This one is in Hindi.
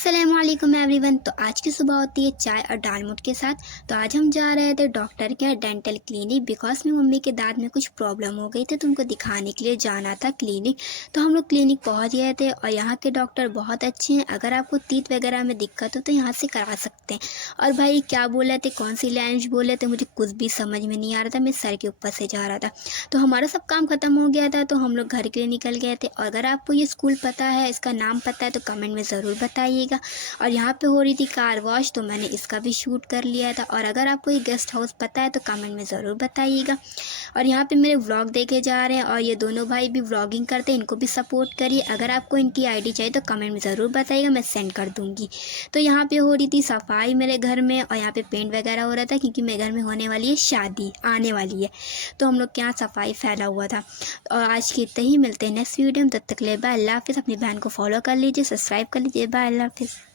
अस्सलामुअलैकुम एवरीवन। तो आज की सुबह होती है चाय और दालमोट के साथ। तो आज हम जा रहे थे डॉक्टर के यहाँ, डेंटल क्लिनिक, बिकॉज मेरी मम्मी के दांत में कुछ प्रॉब्लम हो गई थी तो उनको दिखाने के लिए जाना था क्लिनिक। तो हम लोग क्लिनिक पहुँच गए थे और यहाँ के डॉक्टर बहुत अच्छे हैं। अगर आपको तीत वगैरह में दिक्कत हो तो यहाँ से करा सकते हैं। और भाई क्या बोले थे, कौन सी लैंग्वेज बोले थे, मुझे कुछ भी समझ में नहीं आ रहा था, मेरे सर के ऊपर से जा रहा था। तो हमारा सब काम ख़त्म हो गया था तो हम लोग घर के लिए निकल गए थे। और अगर आपको ये स्कूल पता है, इसका नाम पता है, तो कमेंट में ज़रूर बताइएगा। और यहाँ पे हो रही थी कार वॉश तो मैंने इसका भी शूट कर लिया था। और अगर आपको ये गेस्ट हाउस पता है तो कमेंट में ज़रूर बताइएगा। और यहाँ पे मेरे व्लॉग देखे जा रहे हैं और ये दोनों भाई भी व्लॉगिंग करते हैं, इनको भी सपोर्ट करिए। अगर आपको इनकी आईडी चाहिए तो कमेंट में ज़रूर बताइएगा, मैं सेंड कर दूँगी। तो यहाँ पे हो रही थी सफाई मेरे घर में और यहाँ पे पेंट वगैरह हो रहा था क्योंकि मेरे घर में होने वाली है शादी, आने वाली है। तो हम लोग के यहाँ सफाई फैला हुआ था। और आज की इतना ही, मिलते हैं नेक्स्ट वीडियो में। तब तक ले बाय, अल्लाह हाफिज़। अपनी बहन को फॉलो कर लीजिए, सब्सक्राइब कर लीजिए। बाय, अल्लाह हाफिज़।